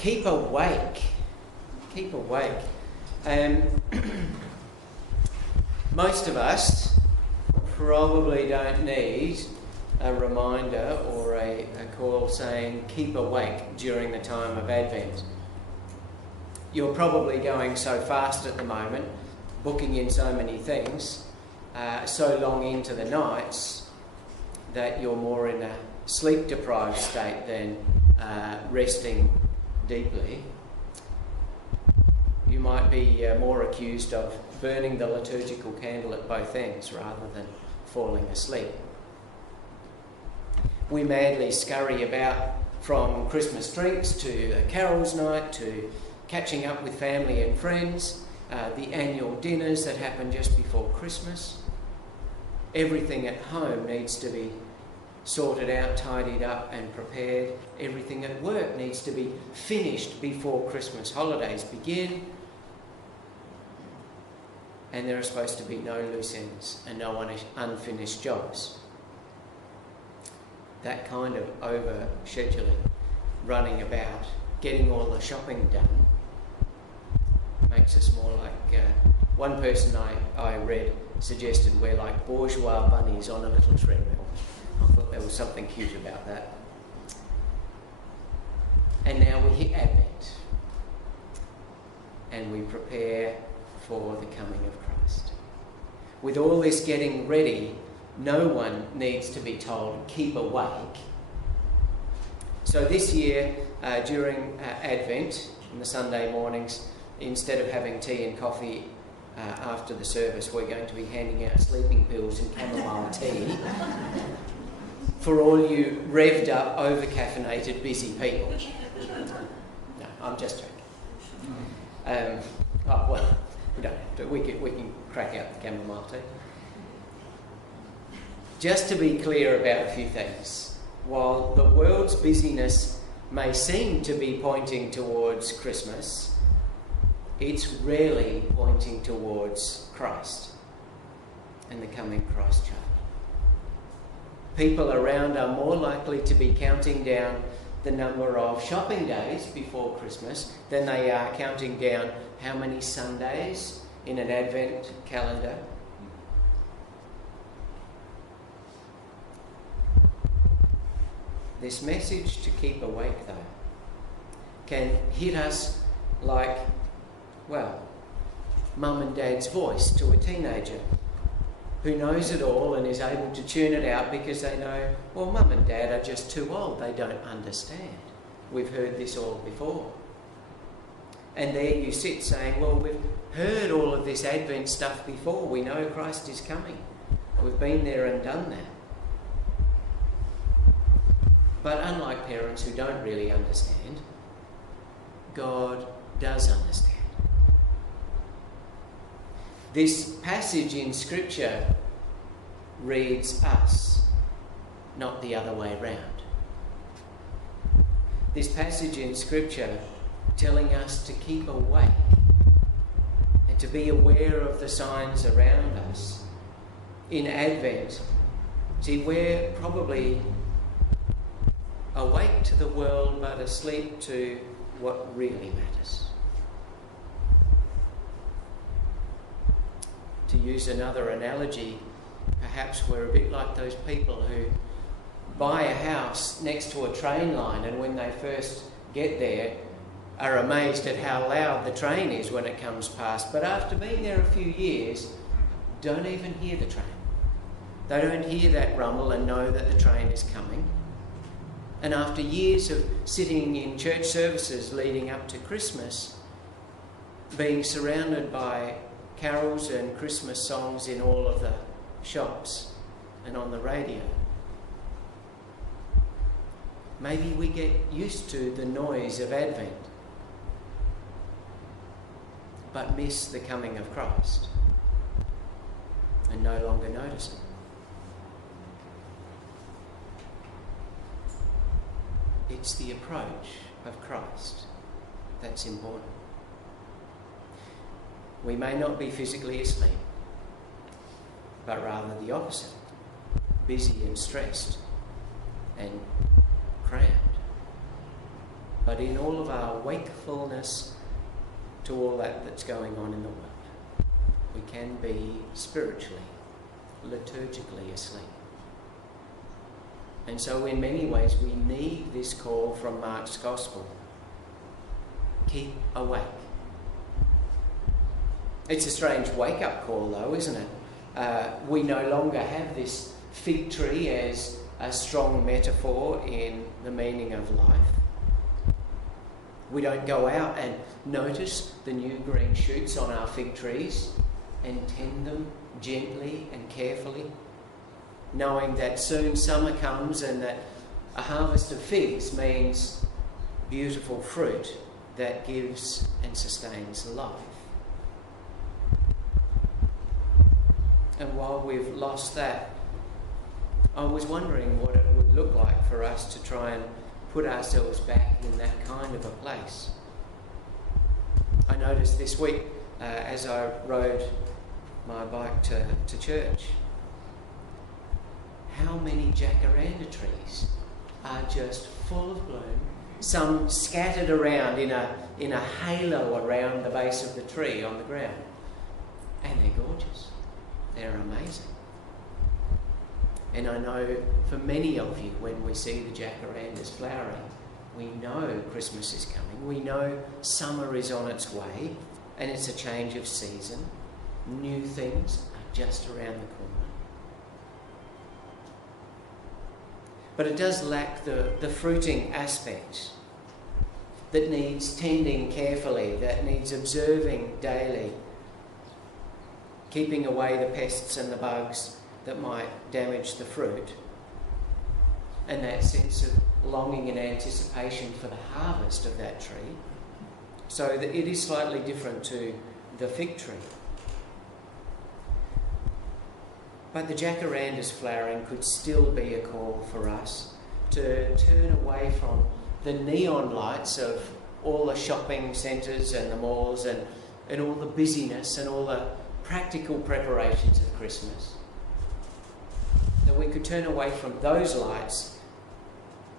keep awake. Keep awake. Most of us probably don't need a reminder or a call saying keep awake during the time of Advent. You're probably going so fast at the moment, booking in so many things, so long into the nights, that you're more in a sleep-deprived state than resting deeply. You might be more accused of burning the liturgical candle at both ends rather than falling asleep. We madly scurry about from Christmas drinks to a carols night to catching up with family and friends, the annual dinners that happen just before Christmas. Everything at home needs to be sorted out, tidied up and prepared. Everything at work needs to be finished before Christmas holidays begin. And there are supposed to be no loose ends and no unfinished jobs. That kind of over-scheduling, running about, getting all the shopping done, makes us more like... one person I read suggested we're like bourgeois bunnies on a little treadmill. I thought there was something cute about that. And now we hit Advent. And we prepare for the coming of Christ. With all this getting ready, no one needs to be told, keep awake. So this year, during Advent, in the Sunday mornings, instead of having tea and coffee after the service, we're going to be handing out sleeping pills and chamomile tea for all you revved up, over-caffeinated, busy people. No, I'm just joking. Well, we don't have to. We can crack out the chamomile tea. Just to be clear about a few things, while the world's busyness may seem to be pointing towards Christmas, it's rarely pointing towards Christ and the coming Christ child. People around are more likely to be counting down the number of shopping days before Christmas than they are counting down how many Sundays in an Advent calendar. This message to keep awake, though, can hit us like, well, mum and dad's voice to a teenager who knows it all and is able to tune it out because they know, well, mum and dad are just too old. They don't understand. We've heard this all before. And there you sit saying, well, we've heard all of this Advent stuff before. We know Christ is coming. We've been there and done that. But unlike parents who don't really understand, God does understand. This passage in Scripture reads us, not the other way round. This passage in Scripture telling us to keep awake and to be aware of the signs around us. In Advent, see, we're probably awake to the world but asleep to what really matters. To use another analogy, perhaps we're a bit like those people who buy a house next to a train line and when they first get there are amazed at how loud the train is when it comes past, but after being there a few years, don't even hear the train. They don't hear that rumble and know that the train is coming. And after years of sitting in church services leading up to Christmas, being surrounded by carols and Christmas songs in all of the shops and on the radio, maybe we get used to the noise of Advent, but miss the coming of Christ and no longer notice it. It's the approach of Christ that's important. We may not be physically asleep, but rather the opposite, busy and stressed and crammed. But but in all of our wakefulness to all that's going on in the world, we can be spiritually, liturgically asleep. And so in many ways we need this call from Mark's Gospel. Keep awake. It's a strange wake-up call though, isn't it? We no longer have this fig tree as a strong metaphor in the meaning of life. We don't go out and notice the new green shoots on our fig trees and tend them gently and carefully, knowing that soon summer comes and that a harvest of figs means beautiful fruit that gives and sustains life. And while we've lost that, I was wondering what it would look like for us to try and put ourselves back in that kind of a place. I noticed this week as I rode my bike to church, how many jacaranda trees are just full of bloom, some scattered around in a halo around the base of the tree on the ground. And they're gorgeous. They're amazing. And I know for many of you, when we see the jacarandas flowering, we know Christmas is coming. We know summer is on its way and it's a change of season. New things are just around the corner. But it does lack the fruiting aspect that needs tending carefully, that needs observing daily, keeping away the pests and the bugs that might damage the fruit, and that sense of longing and anticipation for the harvest of that tree, so that it is slightly different to the fig tree. But the jacaranda's flowering could still be a call for us to turn away from the neon lights of all the shopping centres and the malls and all the busyness and all the practical preparations of Christmas. That we could turn away from those lights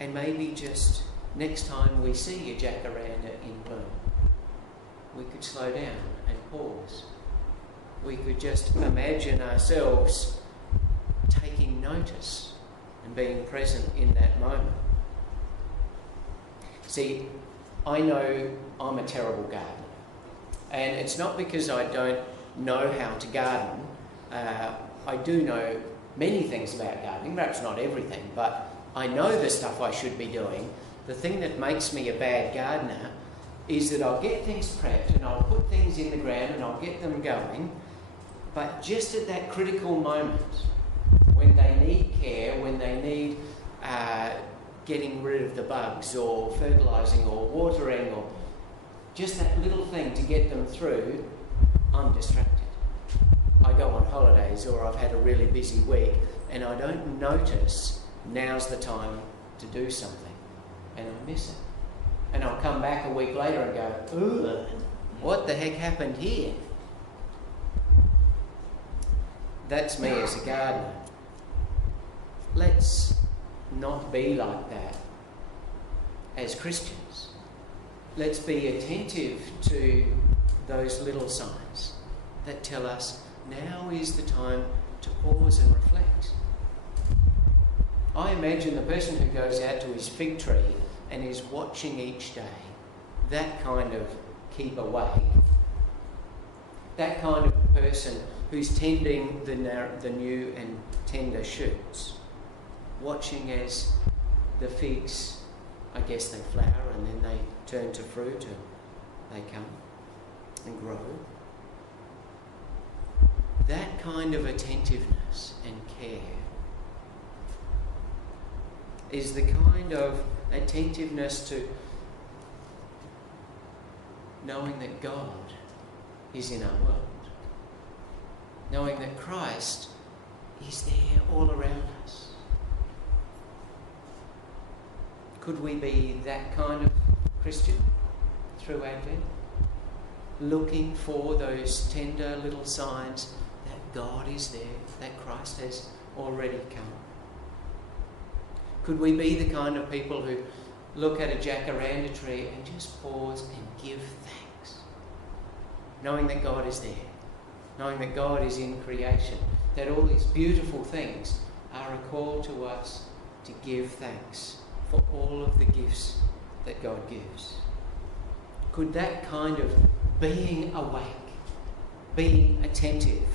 and maybe just next time we see a jacaranda in bloom, we could slow down and pause. We could just imagine ourselves taking notice and being present in that moment. See, I know I'm a terrible gardener, and it's not because I don't know how to garden. I do know many things about gardening, perhaps not everything, but I know the stuff I should be doing. The thing that makes me a bad gardener is that I'll get things prepped and I'll put things in the ground and I'll get them going, but just at that critical moment, when they need care, when they need getting rid of the bugs or fertilising or watering or just that little thing to get them through, I'm distracted. I go on holidays or I've had a really busy week and I don't notice now's the time to do something and I miss it. And I'll come back a week later and go, ooh, what the heck happened here? That's me as a gardener. Let's not be like that as Christians. Let's be attentive to those little signs that tell us now is the time to pause and reflect. I imagine the person who goes out to his fig tree and is watching each day, that kind of keep awake, that kind of person who's tending the new and tender shoots, watching as the figs, I guess they flower and then they turn to fruit and they come and grow. That kind of attentiveness and care is the kind of attentiveness to knowing that God is in our world, knowing that Christ is there all around us. Could we be that kind of Christian through Advent? Looking for those tender little signs that God is there, that Christ has already come. Could we be the kind of people who look at a jacaranda tree and just pause and give thanks. Knowing that God is there. Knowing that God is in creation. That all these beautiful things are a call to us to give thanks for all of the gifts that God gives. Could that kind of being awake, being attentive,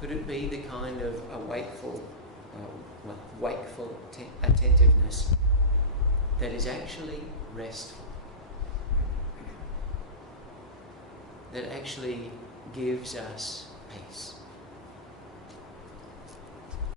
could it be the kind of a wakeful attentiveness that is actually restful, that actually gives us peace?